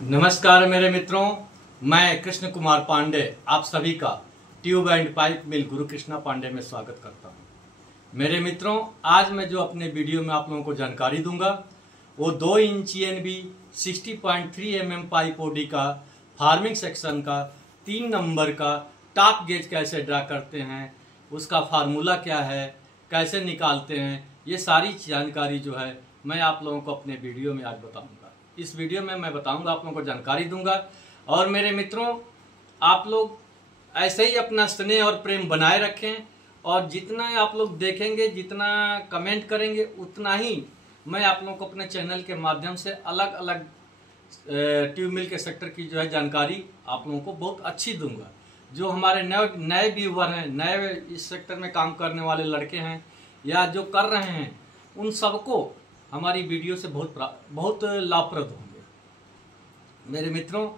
नमस्कार मेरे मित्रों, मैं कृष्ण कुमार पांडे आप सभी का ट्यूब एंड पाइप मिल गुरु कृष्णा पांडे में स्वागत करता हूं। मेरे मित्रों, आज मैं जो अपने वीडियो में आप लोगों को जानकारी दूंगा वो 2 इंची NB 60.3 mm पाइप ओडी का फार्मिंग सेक्शन का 3 नंबर का टॉप गेज कैसे ड्रा करते हैं, उसका फार्मूला क्या है, कैसे निकालते हैं, ये सारी जानकारी जो है मैं आप लोगों को अपने वीडियो में आज बताऊंगा। इस वीडियो में मैं बताऊंगा, आप लोगों को जानकारी दूंगा। और मेरे मित्रों, आप लोग ऐसे ही अपना स्नेह और प्रेम बनाए रखें और जितना आप लोग देखेंगे, जितना कमेंट करेंगे, उतना ही मैं आप लोगों को अपने चैनल के माध्यम से अलग अलग ट्यूब मिल के सेक्टर की जो है जानकारी आप लोगों को बहुत अच्छी दूंगा। जो हमारे नए व्यूवर हैं, नए इस सेक्टर में काम करने वाले लड़के हैं या जो कर रहे हैं, उन सबको हमारी वीडियो से बहुत लाभप्रद होंगे। मेरे मित्रों,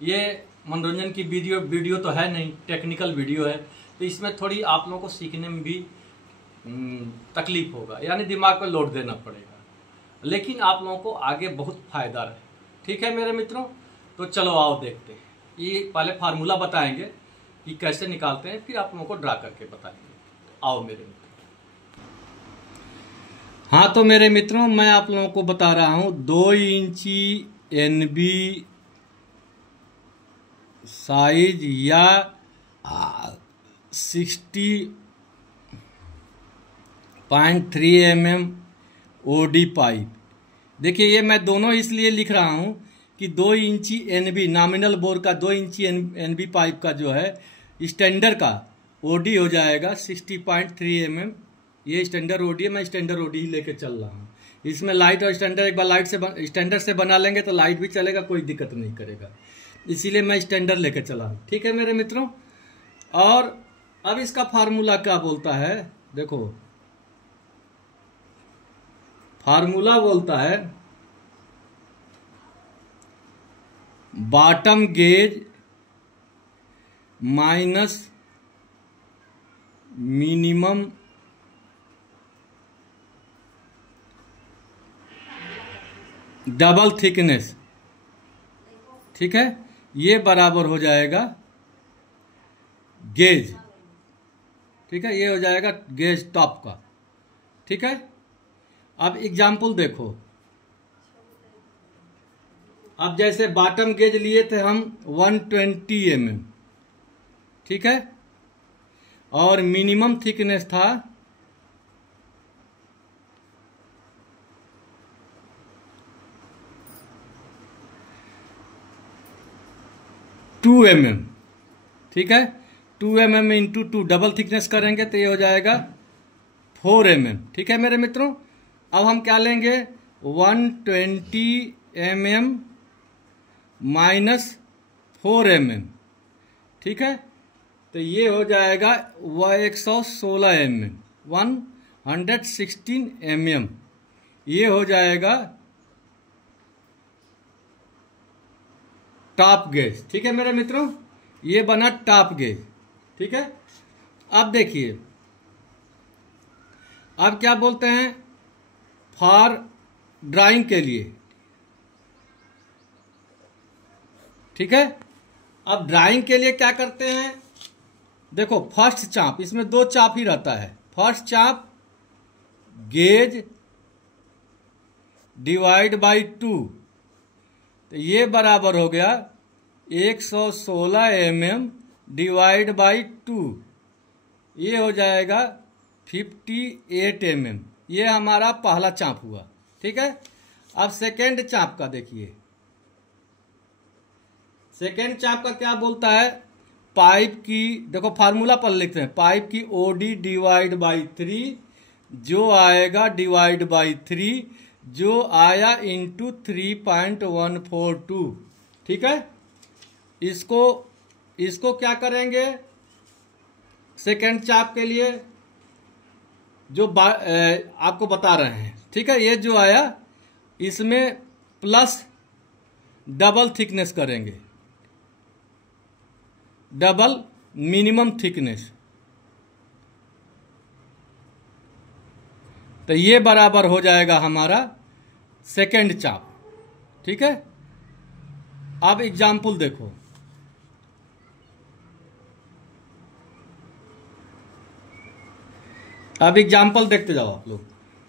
ये मनोरंजन की वीडियो तो है नहीं, टेक्निकल वीडियो है, तो इसमें थोड़ी आप लोगों को सीखने में भी तकलीफ होगा, यानी दिमाग पर लोड देना पड़ेगा, लेकिन आप लोगों को आगे बहुत फायदा रहे। ठीक है मेरे मित्रों, तो चलो आओ देखते हैं। ये पहले फार्मूला बताएंगे कि कैसे निकालते हैं, फिर आप लोगों को ड्रा करके बताएंगे। आओ मेरे मित्रों। हाँ तो मेरे मित्रों, मैं आप लोगों को बता रहा हूँ 2 इंची NB साइज या 60.3 mm OD पाइप। देखिए, ये मैं दोनों इसलिए लिख रहा हूँ कि 2 इंची NB नॉमिनल बोर का 2 इंची NB पाइप का जो है स्टैंडर्ड का OD हो जाएगा 60.3 mm। ये स्टैंडर्ड ओडी है, मैं स्टैंडर्ड ओडी ही लेके चल रहा हूँ। इसमें लाइट और स्टैंडर्ड एक बार स्टैंडर्ड से बना लेंगे तो लाइट भी चलेगा, कोई दिक्कत नहीं करेगा, इसीलिए मैं स्टैंडर्ड लेके चला हूँ। ठीक है मेरे मित्रों। और अब इसका फार्मूला क्या बोलता है, देखो फार्मूला बोलता है bottom gauge minus minimum double thickness. ठीक है, ये बराबर हो जाएगा गेज। ठीक है, ये हो जाएगा गेज टॉप का। ठीक है, अब एग्जाम्पल देखो। अब जैसे बॉटम गेज लिए थे हम 120 mm, ठीक है, और मिनिमम थिकनेस था 2 mm। ठीक है, 2 mm इंटू 2 डबल थिकनेस करेंगे तो ये हो जाएगा 4 mm। ठीक है मेरे मित्रों। अब हम क्या लेंगे, 120 mm माइनस 4 mm। ठीक है, तो ये हो जाएगा 116 mm, 116 mm। ये हो जाएगा टॉप गेज। ठीक है मेरे मित्रों, ये बना टॉप गेज। ठीक है, अब देखिए, अब क्या बोलते हैं फॉर ड्राइंग के लिए। ठीक है, अब ड्राइंग के लिए क्या करते हैं, देखो फर्स्ट चाप, इसमें 2 चाप ही रहता है। फर्स्ट चाप गेज डिवाइड बाई 2, तो ये बराबर हो गया 116 mm डिवाइड बाई 2, ये हो जाएगा 58 mm। ये हमारा पहला चाप हुआ। ठीक है, अब सेकेंड चाप का देखिए। सेकेंड चाप का क्या बोलता है, पाइप की, देखो फार्मूला पर लिखते हैं, पाइप की OD डिवाइड बाई 3 जो आएगा डिवाइड बाई 3 जो आया इंटू 3.142। ठीक है, इसको क्या करेंगे, सेकेंड चाप के लिए जो आपको बता रहे हैं। ठीक है, ये जो आया इसमें प्लस डबल थिकनेस करेंगे, डबल मिनिमम थिकनेस, तो ये बराबर हो जाएगा हमारा सेकेंड चाप। ठीक है, अब एग्जाम्पल देखो, अब एग्जाम्पल देखते जाओ आप लोग।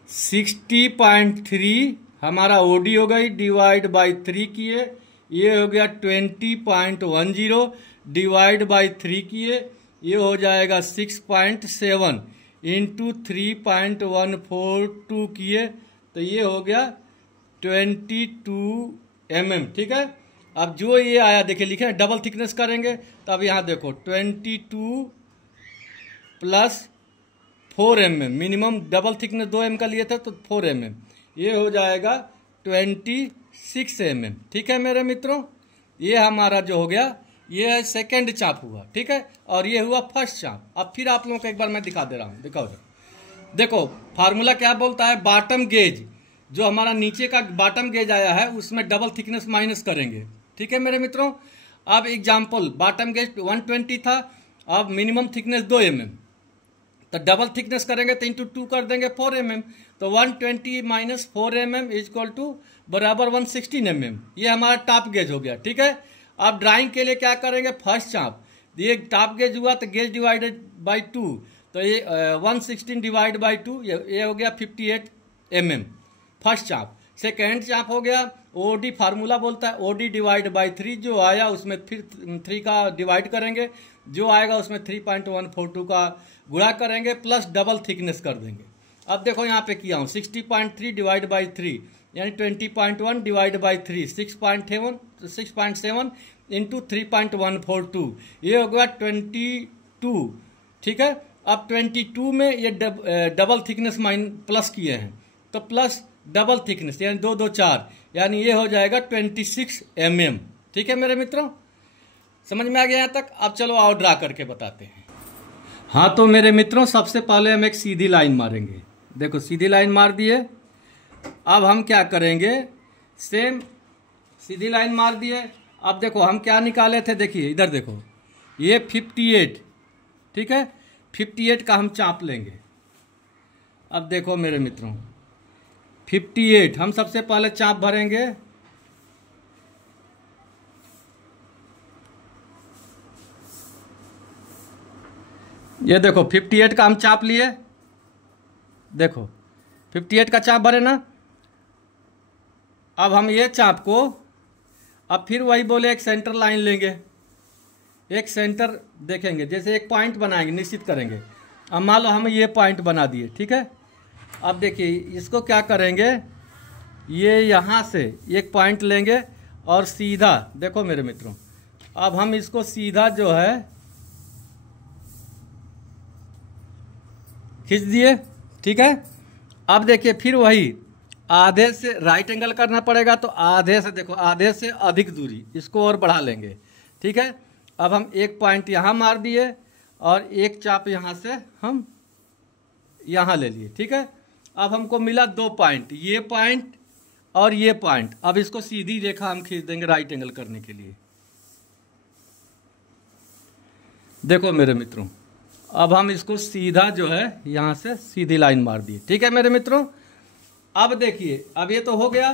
60.3 हमारा ओडी हो गई, डिवाइड बाई 3 किए, ये हो गया 20.10 डिवाइड बाई 3 किए, ये हो जाएगा 6.7 इंटू 3.142 किए, तो ये हो गया 22 mm। ठीक है, अब जो ये आया देखिए लिखे हैं डबल थिकनेस करेंगे, तो अब यहाँ देखो 22 plus 4 mm, minimum double thickness 2 mm का लिए थे तो 4 mm, ये हो जाएगा 26 mm। ठीक है मेरे मित्रों, ये हमारा जो हो गया ये है सेकेंड चाप हुआ। ठीक है, और ये हुआ फर्स्ट चाप। अब फिर आप लोगों को एक बार मैं दिखा दे रहा हूँ, दिखाओ देखो फार्मूला क्या बोलता है, बॉटम गेज जो हमारा नीचे का बॉटम गेज आया है उसमें डबल थिकनेस माइनस करेंगे। ठीक है मेरे मित्रों, अब एग्जाम्पल बॉटम गेज 120 था, अब मिनिमम थिकनेस 2 mm, तो डबल थिकनेस करेंगे तो इंटू 2 कर देंगे 4 mm, तो 120 minus 4 mm is equal to बराबर 116 mm। ये हमारा टॉप गेज हो गया। ठीक है, अब ड्राइंग के लिए क्या करेंगे, फर्स्ट चाप ये टॉप गेज हुआ तो गेज डिवाइडेड बाई 2, तो ये 116 डिवाइड बाई 2, ये हो गया 58 mm फर्स्ट चाप। सेकेंड चाप हो गया ओडी, फार्मूला बोलता है ओडी डिवाइड बाई 3, जो आया उसमें फिर 3 का डिवाइड करेंगे, जो आएगा उसमें 3.142 का गुणा करेंगे प्लस डबल थिकनेस कर देंगे। अब देखो यहाँ पे किया हूँ 60.3 डिवाइड बाई 3 यानी 20.1 डिवाइड बाई 3 6.7 इंटू 3.142, ये हो गया 22। ठीक है, अब 22 में ये डबल थिकनेस प्लस किए हैं तो प्लस डबल थिकनेस यानी 2 2 4, यानी ये हो जाएगा 26 mm। ठीक है मेरे मित्रों, समझ में आ गया यहाँ तक। अब चलो आओ ड्रा करके बताते हैं। हाँ तो मेरे मित्रों सबसे पहले हम एक सीधी लाइन मारेंगे। देखो सीधी लाइन मार दिए, अब हम क्या करेंगे, सेम सीधी लाइन मार दिए। अब देखो हम क्या निकाले थे, देखिए इधर देखो ये 58। ठीक है, 58 का हम चाप लेंगे। अब देखो मेरे मित्रों 58 हम सबसे पहले चाप भरेंगे, ये देखो 58 का हम चाप लिए, देखो 58 का चाप भरे ना। अब हम ये चाप को अब फिर वही बोले एक सेंटर लाइन लेंगे, एक सेंटर देखेंगे, जैसे एक पॉइंट बनाएंगे, निश्चित करेंगे। अब मान लो हम ये पॉइंट बना दिए। ठीक है, अब देखिए इसको क्या करेंगे, ये यहाँ से एक पॉइंट लेंगे और सीधा देखो मेरे मित्रों, अब हम इसको सीधा जो है खींच दिए। ठीक है, अब देखिए फिर वही आधे से राइट एंगल करना पड़ेगा, तो आधे से देखो आधे से अधिक दूरी इसको और बढ़ा लेंगे। ठीक है, अब हम एक पॉइंट यहाँ मार दिए और एक चाप यहाँ से हम यहाँ ले लिए। ठीक है, अब हमको मिला 2 पॉइंट, ये पॉइंट और ये पॉइंट। अब इसको सीधी रेखा हम खींच देंगे राइट एंगल करने के लिए। देखो मेरे मित्रों, अब हम इसको सीधा जो है यहाँ से सीधी लाइन मार दिए। ठीक है मेरे मित्रों, अब देखिए अब ये तो हो गया।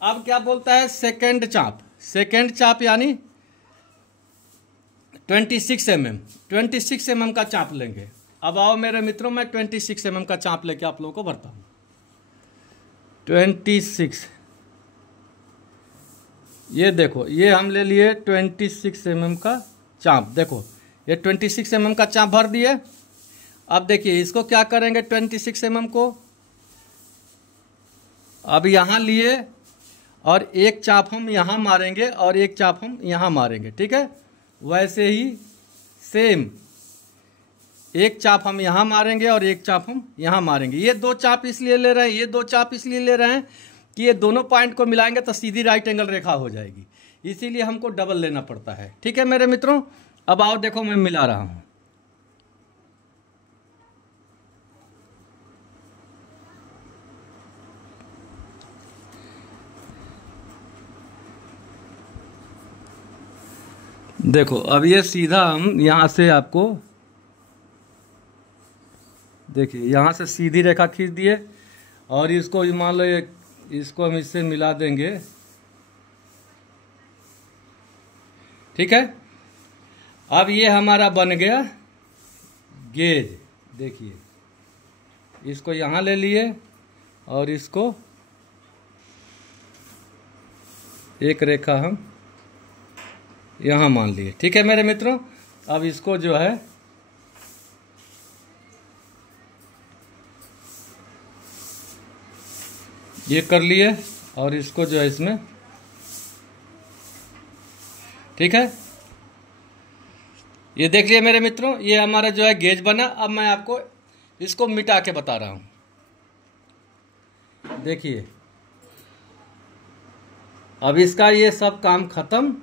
अब क्या बोलता है, सेकेंड चाप, सेकेंड चाप यानी 26 mm, 26 mm का चाप लेंगे। अब आओ मेरे मित्रों, मैं 26 mm का चाप लेके आप लोगों को भरता हूँ। 26, ये देखो ये हम ले लिए 26 mm का चाप। देखो ये 26 mm का चाप भर दिए। अब देखिए इसको क्या करेंगे, 26 mm को अब यहाँ लिए और एक चाप हम यहाँ मारेंगे और एक चाप हम यहाँ मारेंगे। ठीक है, वैसे ही सेम एक चाप हम यहाँ मारेंगे और एक चाप हम यहाँ मारेंगे। ये 2 चाप इसलिए ले रहे हैं, ये 2 चाप इसलिए ले रहे हैं कि ये दोनों पॉइंट को मिलाएंगे तो सीधी राइट एंगल रेखा हो जाएगी, इसीलिए हमको डबल लेना पड़ता है। ठीक है मेरे मित्रों, अब आओ देखो मैं मिला रहा हूँ। देखो अब ये सीधा हम यहाँ से आपको देखिए यहाँ से सीधी रेखा खींच दिए और इसको मान लो इसको हम इससे मिला देंगे ठीक है। अब ये हमारा बन गया गेज। देखिए, इसको यहाँ ले लिए और इसको एक रेखा हम यहाँ मान लिए। ठीक है मेरे मित्रों, अब इसको जो है ये कर लिए और इसको जो है इसमें, ठीक है, ये देख लिए मेरे मित्रों, ये हमारा जो है गेज बना। अब मैं आपको इसको मिटा के बता रहा हूं। देखिए, अब इसका ये सब काम खत्म।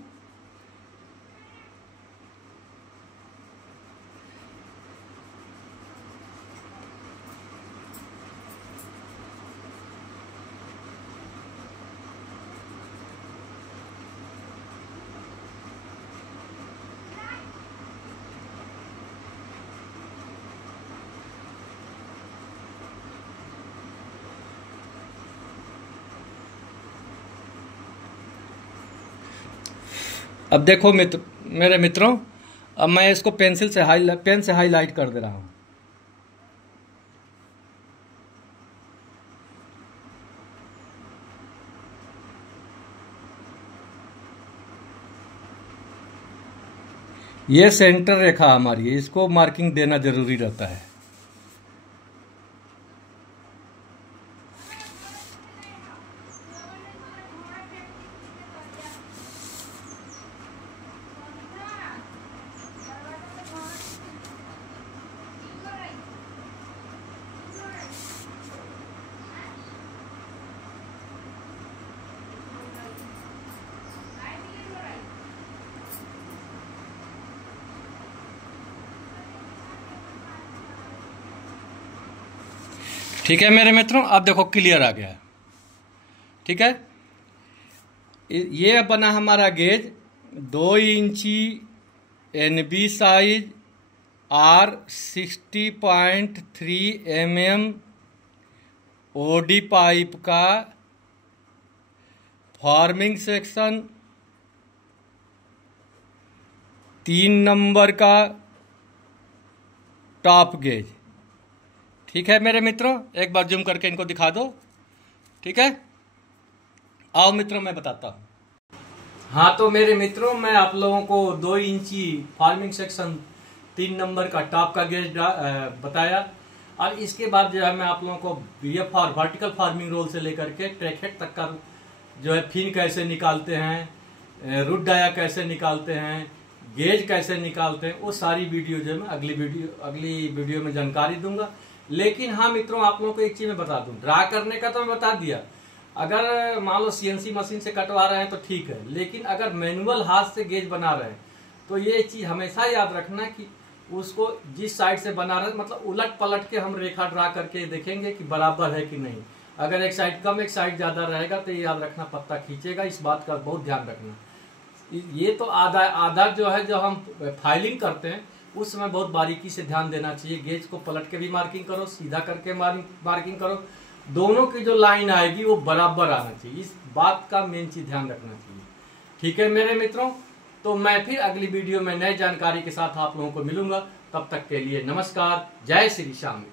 अब देखो मेरे मित्रों, अब मैं इसको पेन से हाईलाइट कर दे रहा हूं। ये सेंटर रेखा हमारी है, इसको मार्किंग देना जरूरी रहता है। ठीक है मेरे मित्रों, अब देखो क्लियर आ गया। ठीक है, ये बना हमारा गेज 2 इंची NB size R60.3 mm OD pipe का फॉर्मिंग सेक्शन 3 नंबर का टॉप गेज। ठीक है मेरे मित्रों, एक बार जूम करके इनको दिखा दो। ठीक है, आओ मित्रों मैं बताता हूँ। हाँ तो मेरे मित्रों, मैं आप लोगों को 2 इंची फार्मिंग सेक्शन 3 नंबर का टॉप का गेज बताया। और इसके बाद जो है मैं आप लोगों को VFR वर्टिकल फार्मिंग रोल से लेकर के ट्रैकहेड तक का जो है फिन कैसे निकालते हैं, रूट डाया कैसे निकालते हैं, गेज कैसे निकालते हैं, वो सारी वीडियो जो है मैं अगली वीडियो में जानकारी दूंगा। लेकिन हाँ मित्रों, आप लोगों को एक चीज मैं बता दूं, ड्रा करने का तो मैं बता दिया। अगर मान लो CNC मशीन से कटवा रहे हैं तो ठीक है, लेकिन अगर मैनुअल हाथ से गेज बना रहे हैं तो ये चीज हमेशा याद रखना कि उसको जिस साइड से बना रहे हैं, मतलब उलट पलट के हम रेखा ड्रा करके देखेंगे कि बराबर है कि नहीं। अगर एक साइड कम एक साइड ज्यादा रहेगा तो ये याद रखना पत्ता खींचेगा। इस बात का बहुत ध्यान रखना। ये तो आधा जो है, जो हम फाइलिंग करते हैं उस समय बहुत बारीकी से ध्यान देना चाहिए। गेज को पलट के भी मार्किंग करो, सीधा करके मार्किंग करो, दोनों की जो लाइन आएगी वो बराबर आना चाहिए। इस बात का मेन चीज ध्यान रखना चाहिए। ठीक है मेरे मित्रों, तो मैं फिर अगली वीडियो में नई जानकारी के साथ आप लोगों को मिलूंगा। तब तक के लिए नमस्कार, जय श्री श्याम।